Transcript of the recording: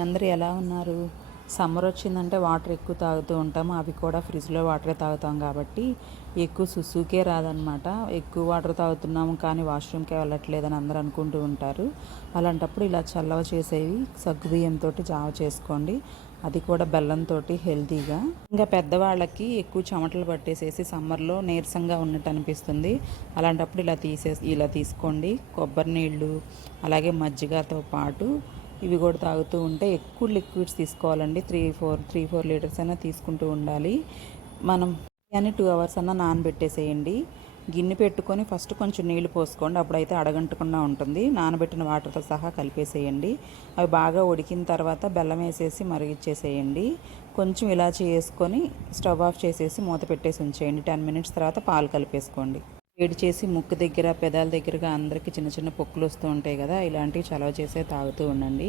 అందరూ ఎలా ఉన్నారు? సమ్మర్ వచ్చిందంటే వాటర్ ఎక్కువ తాగుతూ ఉంటాము. అవి కూడా ఫ్రిడ్జ్‌లో వాటరే తాగుతాం కాబట్టి ఎక్కువ సుసుకే రాదనమాట. ఎక్కువ వాటర్ తాగుతున్నాము కానీ వాష్‌రూమ్‌కే వెళ్ళట్లేదని అందరూ అనుకుంటూ ఉంటారు. అలాంటప్పుడు ఇలా చలవ చేసేవి సగ్గుబియ్యంతోటి జావ చేసుకోండి. అది కూడా బెల్లంతోటి హెల్తీగా. ఇంకా పెద్దవాళ్ళకి ఎక్కువ చెమటలు పట్టేసేసి సమ్మర్‌లో నీరసంగా ఉన్నట్టు అనిపిస్తుంది. అలాంటప్పుడు ఇలా తీసుకోండి. కొబ్బరి నీళ్ళు అలాగే మజ్జిగతో పాటు ఇవి కూడా తాగుతూ ఉంటే ఎక్కువ లిక్విడ్స్ తీసుకోవాలండి. 3, 4 లీటర్స్ అయినా తీసుకుంటూ ఉండాలి. మనం బియ్యాన్ని 2 అవర్స్ అన్నా నానబెట్టేసేయండి. గిన్నె పెట్టుకొని ఫస్ట్ కొంచెం నీళ్లు పోసుకోండి. అప్పుడైతే అడగంటకుండా ఉంటుంది. నానబెట్టిన వాటర్తో సహా కలిపేసేయండి. అవి బాగా ఉడికిన తర్వాత బెల్లం వేసేసి మరిగిచ్చేసేయండి. కొంచెం ఇలాచి వేసుకొని స్టవ్ ఆఫ్ చేసేసి మూత పెట్టేసి ఉంచేయండి. 10 మినిట్స్ తర్వాత పాలు కలిపేసుకోండి. వేడి చేసి ముక్కు దగ్గర పెదాల దగ్గరగా అందరికీ చిన్న చిన్న పొక్కులు వస్తూ ఉంటాయి కదా, ఇలాంటివి చలవ చేసే తాగుతూ ఉండండి.